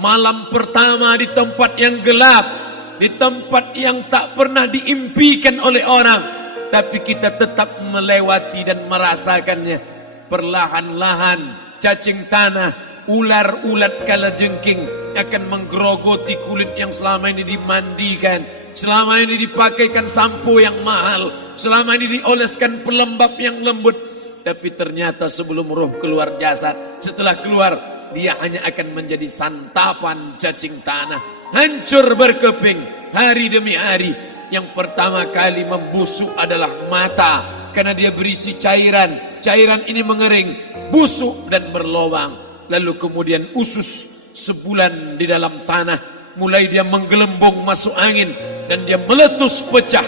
Malam pertama di tempat yang gelap, di tempat yang tak pernah diimpikan oleh orang, tapi kita tetap melewati dan merasakannya. Perlahan-lahan cacing tanah, ular-ulat kalajengking akan menggerogoti kulit yang selama ini dimandikan, selama ini dipakaikan sampo yang mahal, selama ini dioleskan pelembab yang lembut. Tapi ternyata sebelum roh keluar jasad, setelah keluar, dia hanya akan menjadi santapan cacing tanah, hancur berkeping hari demi hari. Yang pertama kali membusuk adalah mata, karena dia berisi cairan. Cairan ini mengering, busuk dan berlubang. Lalu kemudian usus sebulan di dalam tanah, mulai dia menggelembung masuk angin dan dia meletus pecah.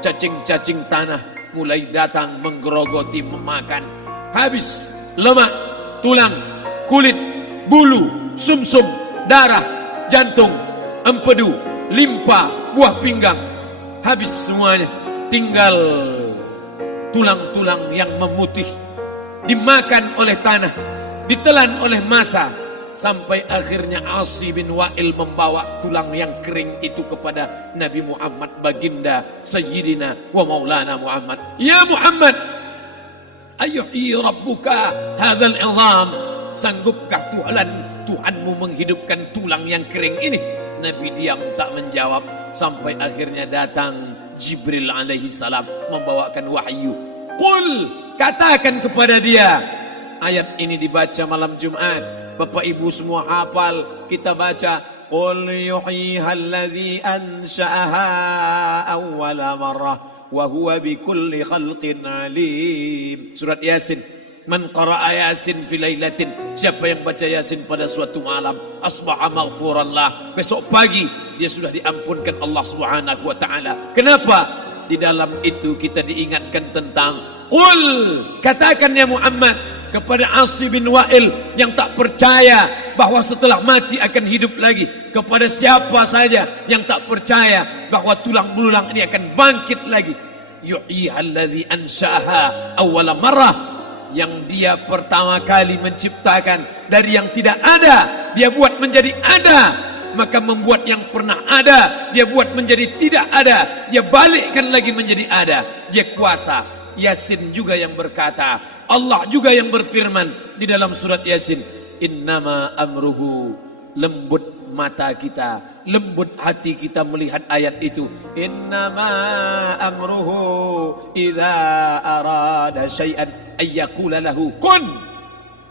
Cacing-cacing tanah mulai datang menggerogoti, memakan. Habis lemak, tulang, kulit, bulu, sumsum, darah, jantung, empedu, limpa, buah pinggang. Habis semuanya, tinggal tulang-tulang yang memutih, dimakan oleh tanah, ditelan oleh massa, sampai akhirnya Asi bin Wa'il membawa tulang yang kering itu kepada Nabi Muhammad, baginda Sayyidina wa Maulana Muhammad. Ya Muhammad, ayyuhi rabbuka hadzal izam, sanggupkah Tuhanmu menghidupkan tulang yang kering ini? Nabi diam tak menjawab, sampai akhirnya datang Jibril alaihi salam membawakan wahyu. Qul, katakan kepada dia. Ayat ini dibaca malam Jumat. Bapak Ibu semua hafal, kita baca. Qul yuhyiha allazi ansha'aha awwala marrah wa huwa bikulli khalqin alim. Surat Yasin. Man qara'a Yasin fi lailatin, siapa yang baca Yasin pada suatu malam, asbaha maghfuran lah, besok pagi dia sudah diampunkan Allah Subhanahu wa taala. Kenapa? Di dalam itu kita diingatkan tentang qul, katakan ya Muhammad kepada Asi bin Wa'il yang tak percaya bahwa setelah mati akan hidup lagi, kepada siapa saja yang tak percaya bahwa tulang belulang ini akan bangkit lagi. Yuhyiha allazi ansha'aha awwala marrah, yang dia pertama kali menciptakan dari yang tidak ada, dia buat menjadi ada. Maka membuat yang pernah ada, dia buat menjadi tidak ada, dia balikkan lagi menjadi ada. Dia kuasa. Yasin juga yang berkata, Allah juga yang berfirman di dalam surat Yasin, innama amruhu, lembut mata kita, lembut hati kita melihat ayat itu. Innama amruhu idza arada syai'an ayyaqula lahu kun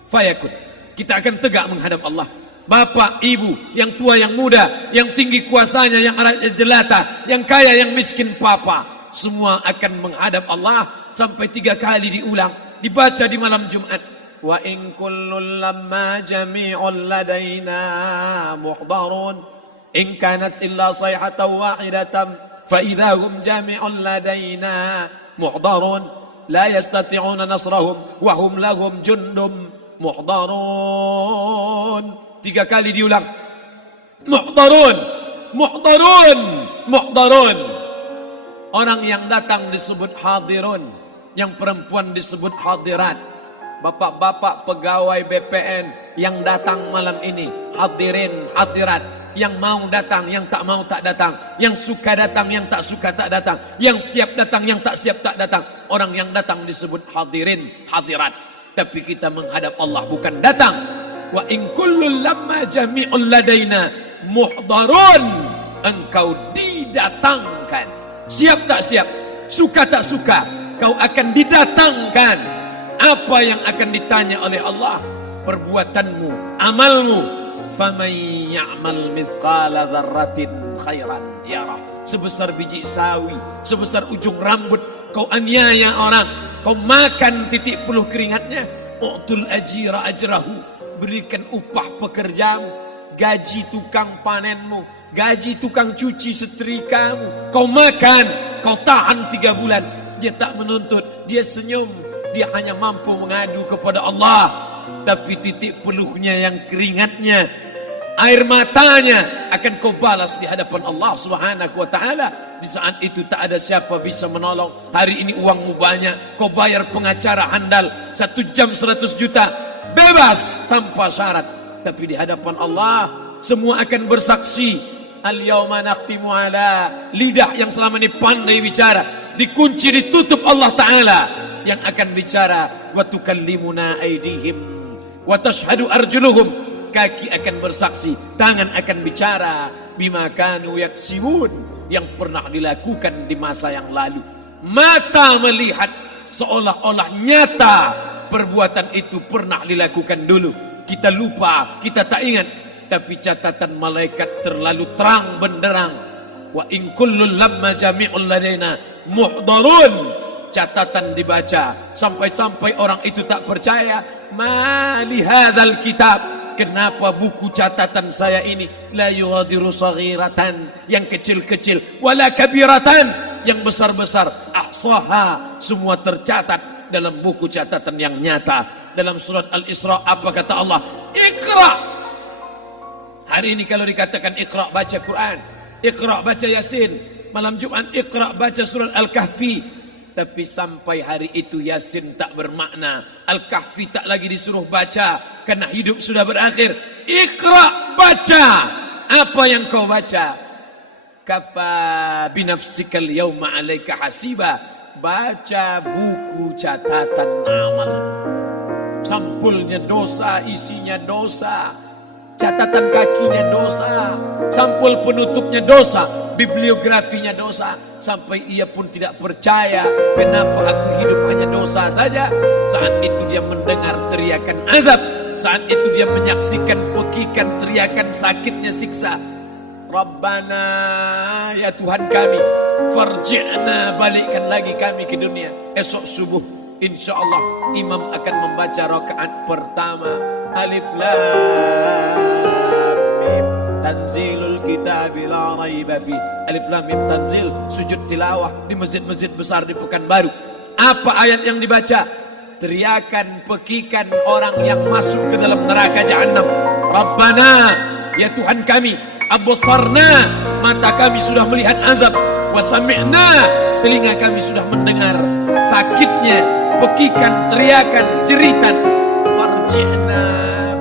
fayakun. Kita akan tegak menghadap Allah. Bapak, ibu, yang tua, yang muda, yang tinggi kuasanya, yang jelata, yang kaya, yang miskin, papa, semua akan menghadap Allah. Sampai 3 kali diulang, dibaca di malam Jumat. Wa in kullun lamma jami'un ladaina muhdarun in kanat illa sayhatan wahidatan fa idza hum jami'un ladaina muhdarun la yastati'una nasrahum wa hum lahum jundum muhdarun. 3 kali diulang, muhdarun, muhdarun, muhdarun. Orang yang datang disebut hadirun, yang perempuan disebut hadirat. Bapak-bapak pegawai BPN yang datang malam ini, hadirin, hadirat. Yang mau datang, yang tak mau tak datang. Yang suka datang, yang tak suka tak datang. Yang siap datang, yang tak siap tak datang. Orang yang datang disebut hadirin, hadirat. Tapi kita menghadap Allah bukan datang. Wa in kullun lamma jami'un ladaina muhdarun. Engkau didatangkan. Siap tak siap, suka tak suka, kau akan didatangkan. Apa yang akan ditanya oleh Allah? Perbuatanmu, amalmu. Faman ya'mal mithqala dzarratin khairan yarah. Sebesar biji sawi, sebesar ujung rambut, kau aniaya orang, kau makan titik puluh keringatnya. U'tul ajira ajrahu, berikan upah pekerjamu, gaji tukang panenmu, gaji tukang cuci setrikamu. Kau makan, kau tahan 3 bulan. Dia tak menuntut, dia senyum. Dia hanya mampu mengadu kepada Allah. Tapi titik peluhnya yang keringatnya, air matanya akan kau balas di hadapan Allah Subhanahu wa ta'ala. Di saat itu tak ada siapa bisa menolong. Hari ini uangmu banyak, kau bayar pengacara handal 1 jam 100 juta, bebas tanpa syarat. Tapi di hadapan Allah semua akan bersaksi. Al-yawma nakhtimu ala, lidah yang selama ini pandai bicara dikunci, ditutup Allah Ta'ala yang akan bicara. Wa tukallimuna aydihim wa tashhadu arjuluhum, kaki akan bersaksi, tangan akan bicara. Bima kanu yaksibun, yang pernah dilakukan di masa yang lalu. Mata melihat seolah-olah nyata perbuatan itu pernah dilakukan dulu. Kita lupa, kita tak ingat, tapi catatan malaikat terlalu terang benderang. Wa in kullun lamma jami'un ladaina muhdharun, catatan dibaca sampai-sampai orang itu tak percaya. Ma li hadzal kitab, kenapa buku catatan saya ini la yughadiru saghiratan, yang kecil-kecil, wala kabiratan, yang besar-besar, ahsaha, semua tercatat dalam buku catatan yang nyata. Dalam surat Al-Isra apa kata Allah? Iqra. Hari ini kalau dikatakan Iqra, baca Quran, Iqra baca Yasin, malam Jumat Iqra baca surat Al-Kahfi, tapi sampai hari itu Yasin tak bermakna, Al-Kahfi tak lagi disuruh baca karena hidup sudah berakhir. Iqra, baca. Apa yang kau baca? Kafa binafsikal yawma alaika hasiba, baca buku catatan amal. Sampulnya dosa, isinya dosa. Catatan kakinya dosa, sampul penutupnya dosa, bibliografinya dosa. Sampai ia pun tidak percaya, kenapa aku hidup hanya dosa saja. Saat itu dia mendengar teriakan azab, saat itu dia menyaksikan pekikan teriakan sakitnya siksa. Rabbana, ya Tuhan kami, farji'na, balikkan lagi kami ke dunia. Esok subuh insyaallah imam akan membaca rakaat pertama. Alif Lam Mim, tanzilul kitab la raiba fi. Alif Lam Mim tanzil, sujud tilawah di masjid-masjid besar di Pekanbaru. Apa ayat yang dibaca? Teriakan pekikan orang yang masuk ke dalam neraka jahanam. Rabbana, ya Tuhan kami, absarna, mata kami sudah melihat azab, wa sami'na, telinga kami sudah mendengar sakitnya pekikan, teriakan, jeritan. Farji'na,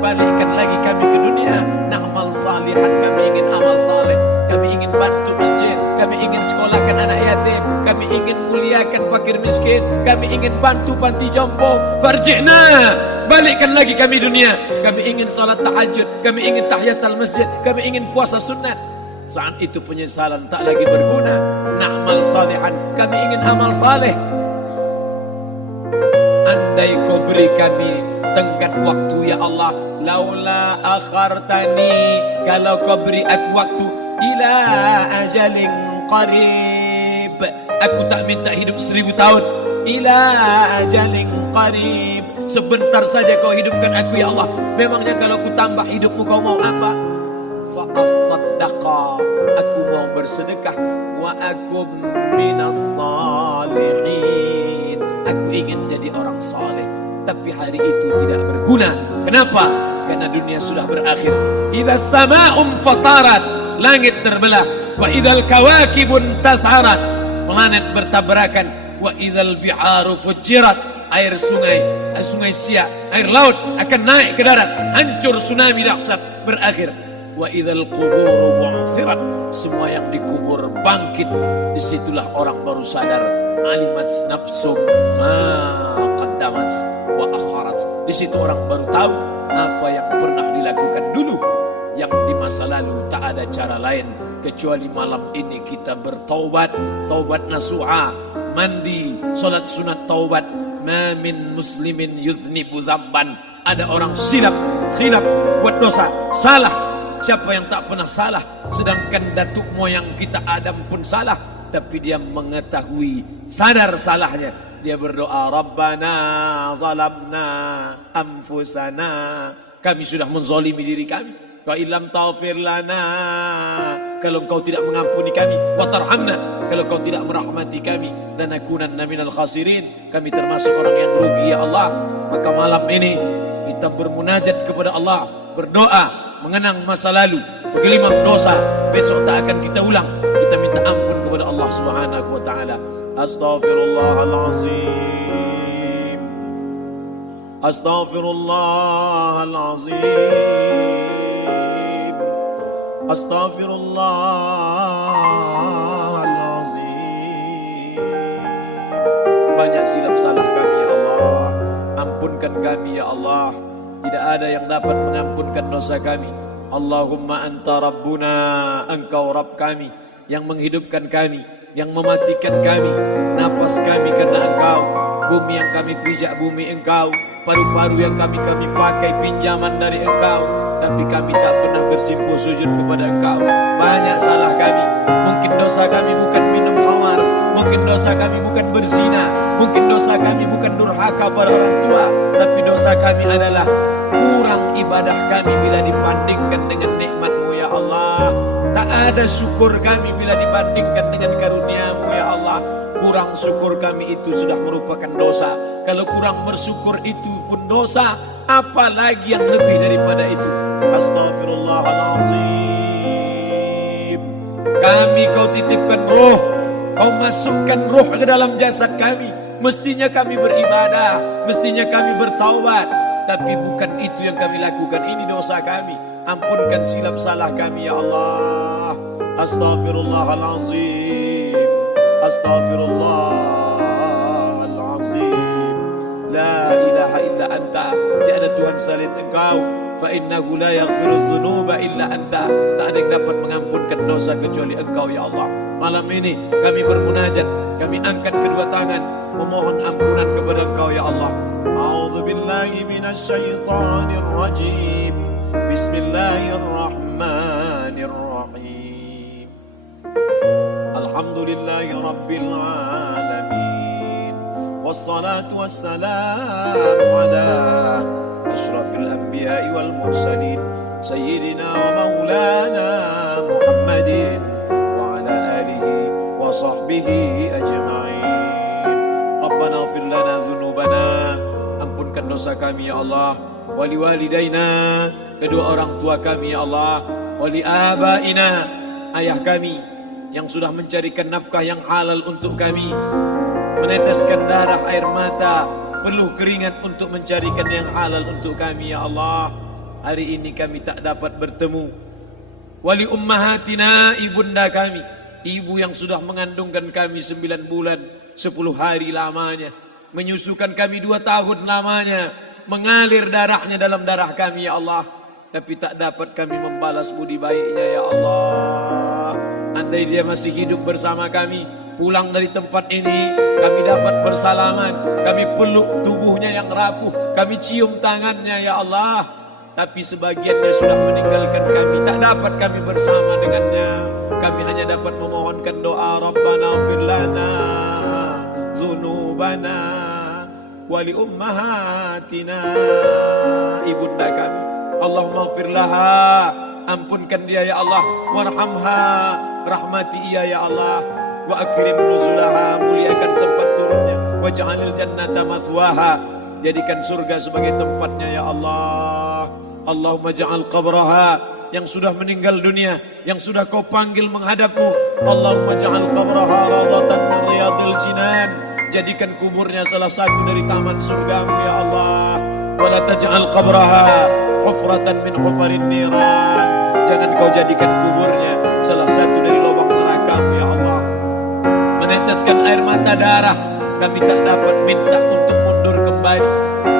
balikkan lagi kami ke dunia. Na'mal salihan, kami ingin amal saleh, kami ingin bantu masjid, kami ingin sekolahkan anak yatim, kami ingin muliakan fakir miskin, kami ingin bantu panti jompo. Farji'na, balikkan lagi kami dunia. Kami ingin salat tahajud, kami ingin tahiyatul masjid, kami ingin puasa sunat. Saat itu penyesalan tak lagi berguna. Na'mal salihan, kami ingin amal saleh. Andai kau beri kami tenggat waktu ya Allah, laula akhartani, kalau kau beri aku waktu, ila ajalin qarib, aku tak minta hidup 1000 tahun. Ila ajalin qarib, sebentar saja kau hidupkan aku ya Allah. Memangnya kalau ku tambah hidupmu kau mau apa? Fa as-saddaqa, aku mau bersedekah. Wa akum minas salihin, aku ingin jadi orang saleh. Tapi hari itu tidak berguna. Kenapa? Karena dunia sudah berakhir. Idza sama'um fatarat, langit terbelah. Wa idzal kawakibun tasarat, planet bertabrakan. Wa idzal biharu fujirat, air sungai Siak, air laut akan naik ke darat, hancur, tsunami dahsyat berakhir. Wa idzal quburu bu'thirat, semua yang dikubur bangkit. Disitulah orang baru sadar, alimat nafsum ma qaddamat wa akharat. Di situ orang baru tahu apa yang pernah dilakukan dulu, yang di masa lalu tak ada cara lain kecuali malam ini kita bertaubat, taubat nasuha, mandi, salat sunat taubat. Ma min muslimin yuznibu dzamban, ada orang silap, khilaf, buat dosa, salah. Siapa yang tak pernah salah? Sedangkan datuk moyang kita Adam pun salah, tapi dia mengetahui, sadar salahnya. Dia berdoa, Rabbana zalamna anfusana, kami sudah menzalimi diri kami. Wa illam taghfir lana, kalau engkau tidak mengampuni kami. Wa tarhamna, kalau engkau tidak merahmati kami. Lanakunanna minal khasirin, kami termasuk orang yang rugi ya Allah. Maka malam ini kita bermunajat kepada Allah, berdoa, mengenang masa lalu, bergelimang dosa, besok tak akan kita ulang. Kita minta ampun kepada Allah Subhanahu wa taala. Astaghfirullahalazim, astaghfirullahalazim, Astaghfirullahalazim. Banyak silap salah kami ya Allah, ampunkan kami ya Allah. Tidak ada yang dapat mengampunkan dosa kami. Allahumma anta rabbuna, engkau Rabb kami yang menghidupkan kami, yang mematikan kami, nafas kami karena engkau, bumi yang kami pijak bumi engkau, paru-paru yang kami pakai pinjaman dari engkau, tapi kami tak pernah bersimpuh sujud kepada engkau. Banyak salah kami. Mungkin dosa kami bukan minum khamar, mungkin dosa kami bukan berzina, mungkin dosa kami bukan durhaka pada orang tua, tapi dosa kami adalah kurang ibadah kami bila dibandingkan dengan nikmat-Mu ya Allah. Tak ada syukur kami bila dibandingkan dengan karunia-Mu ya Allah. Kurang syukur kami itu sudah merupakan dosa. Kalau kurang bersyukur itu pun dosa, apalagi yang lebih daripada itu. Astaghfirullahalazim. Kami kau titipkan roh, kau masukkan roh ke dalam jasad kami. Mestinya kami beribadah, mestinya kami bertaubat, tapi bukan itu yang kami lakukan. Ini dosa kami. Ampunkan silap salah kami ya Allah. Astaghfirullahalazim. Astaghfirullahalazim. La ilaha illa anta, tiada Tuhan selain engkau. Fa innahu la yaghfiru dzunuba illa anta. Tak ada yang dapat mengampunkan dosa kecuali engkau ya Allah. Malam ini kami bermunajat, kami angkat kedua tangan memohon ampunan kepada engkau ya Allah. A'udzu billahi minasy syaithanir rajim. Bismillahirrahmanirrahim. Alhamdulillahi rabbil alamin. Wassalatu wassalamu ala asyrafil anbiya'i wal mursalin sayyidina wa maulana Muhammadin wa ala alihi wa sahbihi ajma'in. Rabbana ighfir lana dzunubana, ampunkan dosa kami ya Allah. Wali walidaina, kedua orang tua kami ya Allah. Wali abaina, ayah kami yang sudah mencarikan nafkah yang halal untuk kami, meneteskan darah air mata, peluh keringat untuk mencarikan yang halal untuk kami ya Allah. Hari ini kami tak dapat bertemu. Wali ummahatina, ibunda kami, ibu yang sudah mengandungkan kami 9 bulan 10 hari lamanya, menyusukan kami 2 tahun lamanya, mengalir darahnya dalam darah kami ya Allah, tapi tak dapat kami membalas budi baiknya ya Allah. Andai dia masih hidup bersama kami, pulang dari tempat ini, kami dapat bersalaman, kami peluk tubuhnya yang rapuh, kami cium tangannya ya Allah. Tapi sebagiannya sudah meninggalkan kami, tak dapat kami bersama dengannya. Kami hanya dapat memohonkan doa, Rabbana ighfir lana dzunubana wali ummahatina, ibunda kami, Allahumma ighfir laha, ampunkan dia ya Allah. Warhamha, rahmati ia ya Allah. Wa akrim nuzulaha, muliakan tempat turunnya. Waj'alil jannata mathwaha, jadikan surga sebagai tempatnya ya Allah. Allahumma ja'al qabraha, yang sudah meninggal dunia, yang sudah kau panggil menghadapmu, Allahumma ja'al qabraha radatan min riyadil jinan, jadikan kuburnya salah satu dari taman surgamu ya Allah. Wala taj'al qabraha hufratan min hufarin niran, jangan kau jadikan kuburnya salah satu dari lubang nerakamu ya Allah. Meneteskan air mata darah, kami tak dapat minta untuk mundur kembali.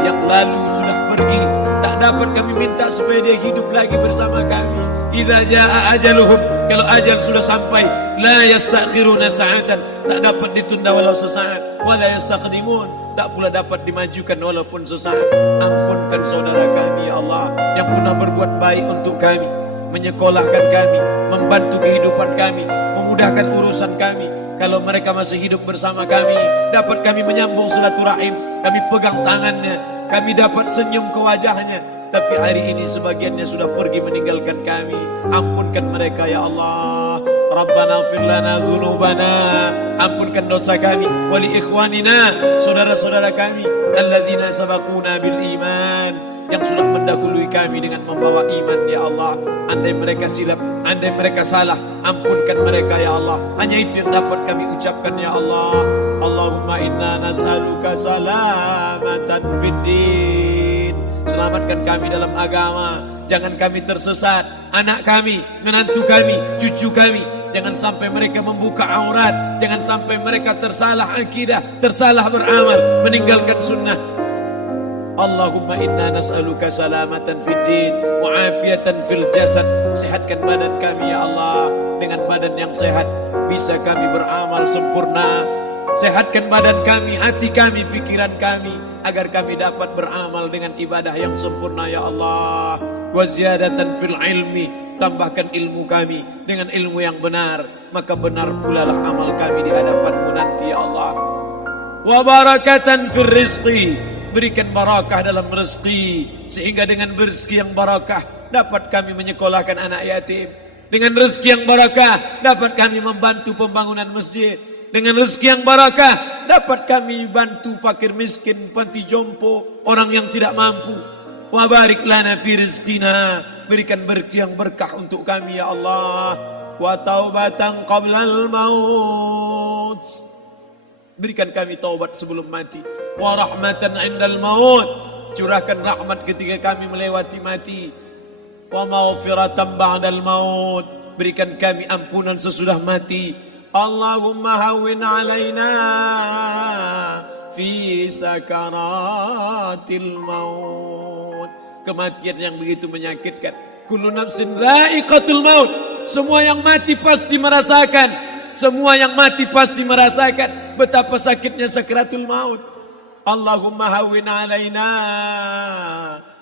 Yang lalu sudah pergi, tak dapat kami minta supaya dia hidup lagi bersama kami. Idza jaa ajaluhum, kalau ajal sudah sampai, la yastakhiruna sa'atan, tak dapat ditunda walau sesaat. Wala yastaqdimun, tak pula dapat dimajukan walaupun sesaat. Ampunkan saudara kami ya Allah, yang pernah berbuat baik untuk kami, menyekolahkan kami, membantu kehidupan kami, memudahkan urusan kami. Kalau mereka masih hidup bersama kami, dapat kami menyambung silaturahim, kami pegang tangannya, kami dapat senyum ke wajahnya. Tapi hari ini sebagiannya sudah pergi meninggalkan kami. Ampunkan mereka ya Allah. Rabbana ighfir lana dzunubana, ampunkan dosa kami. Wali ikhwanina, saudara-saudara kami, alladzina sabaquna bil iman, yang sudah mendahului kami dengan membawa iman ya Allah. Andai mereka silap, andai mereka salah, ampunkan mereka ya Allah. Hanya itu yang dapat kami ucapkan ya Allah. Allahumma inna nas'aluka salamatan fid din, selamatkan kami dalam agama, Jangan kami tersesat, anak kami, menantu kami, cucu kami. Jangan sampai mereka membuka aurat, jangan sampai mereka tersalah akidah, tersalah beramal, meninggalkan sunnah. Allahumma inna nas'aluka salamatan fid din wa afiatan fil jasad. Sehatkan badan kami ya Allah, dengan badan yang sehat bisa kami beramal sempurna. Sehatkan badan kami, hati kami, pikiran kami, agar kami dapat beramal dengan ibadah yang sempurna ya Allah. Wa ziyadatan fil ilmi, tambahkan ilmu kami dengan ilmu yang benar, maka benar pula lah amal kami di hadapan-Mu nanti ya Allah. Wa barakatan fil rizqi, berikan barakah dalam rezeki, sehingga dengan rezeki yang barakah dapat kami menyekolahkan anak yatim. Dengan rezeki yang barakah dapat kami membantu pembangunan masjid. Dengan rezeki yang barakah dapat kami bantu fakir miskin, panti jompo, orang yang tidak mampu. Wa barik lana fi rizqina, berikan rezeki yang berkah untuk kami ya Allah. Wa taubatan qablal maut, berikan kami taubat sebelum mati. Wa rahmatan indal maut, curahkan rahmat ketika kami melewati mati. Wa maghfiratan ba'dal maut, berikan kami ampunan sesudah mati. Allahumma hawwin alaina fi sakaratil maut, kematian yang begitu menyakitkan. Kullu nafsin dha'iqatul maut, semua yang mati pasti merasakan, semua yang mati pasti merasakan betapa sakitnya sakaratul maut. Allahumma hawwin alaina,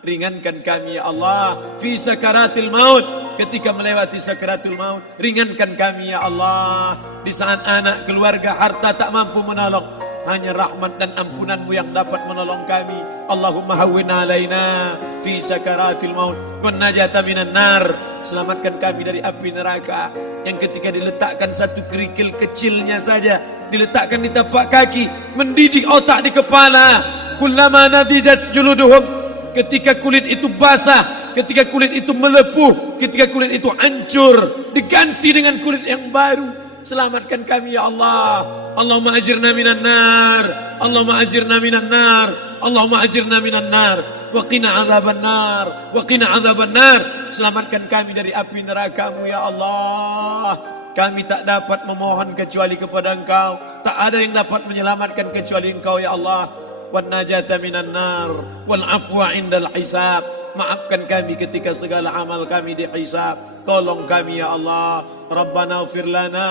ringankan kami ya Allah, fi sakaratil maut, ketika melewati sakaratul maut, ringankan kami ya Allah. Di saat anak, keluarga, harta tak mampu menolong, hanya rahmat dan ampunan-Mu yang dapat menolong kami. Allahumma hawwin alaina fi sakaratil maut wan najata minan nar, selamatkan kami dari api neraka yang ketika diletakkan satu kerikil kecilnya saja, diletakkan di tapak kaki, mendidih otak di kepala. Kullama nadidat juluduhum, ketika kulit itu basah, ketika kulit itu melepuh, ketika kulit itu hancur, diganti dengan kulit yang baru. Selamatkan kami ya Allah. Allahumma ajirna minan nar, Allahumma ajirna minan nar, Allahumma ajirna minan nar, wa qina azaban nar, wa qina azaban nar. Selamatkan kami dari api neraka-Mu ya Allah. Kami tak dapat memohon kecuali kepada Engkau, tak ada yang dapat menyelamatkan kecuali Engkau ya Allah. Wan najata minan nar wal afwa indal hisab, maafkan kami ketika segala amal kami dihisab. Tolong kami ya Allah. Rabbana ighfir lana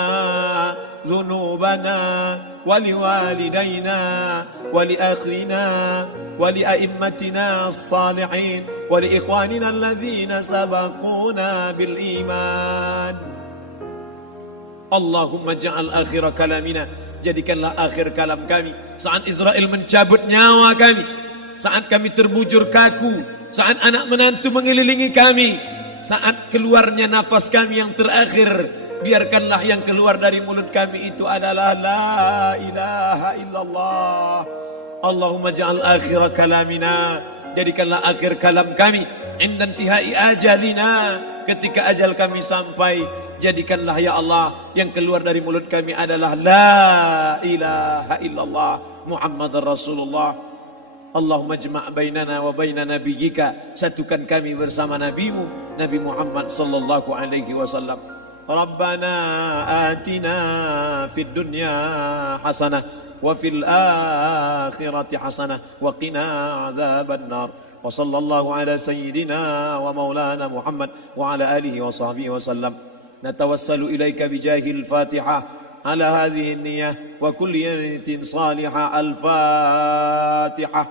dhunubana wa liwalidayna wa li akhina wa li a'immatina as-salihin wa li ikhwanina alladhina sabaquna bil iman. Allahumma ja'al akhir kalamina, jadikanlah akhir kalam kami saat Israel mencabut nyawa kami, saat kami terbujur kaku, saat anak menantu mengelilingi kami, saat keluarnya nafas kami yang terakhir, biarkanlah yang keluar dari mulut kami itu adalah la ilaha illallah. Allahumma ja'al akhir kalamina, jadikanlah akhir kalam kami inda intihai ajalina, ketika ajal kami sampai, jadikanlah ya Allah yang keluar dari mulut kami adalah la ilaha illallah Muhammadar Rasulullah. Allahumma jma' bainana wa baina nabiyyika, satukan kami bersama nabimu Nabi Muhammad sallallahu alaihi wasallam. Rabbana atina fid dunya hasanah wa fil akhirati hasanah wa qina adzaban nar. Wa sallallahu ala sayyidina wa maulana Muhammad wa ala alihi wa sahbihi wasallam. Natawassalu ilaika bijahil Fatihah ala hadhihi an-niyyah wa kulli niyatin salihah. Al-Fatihah.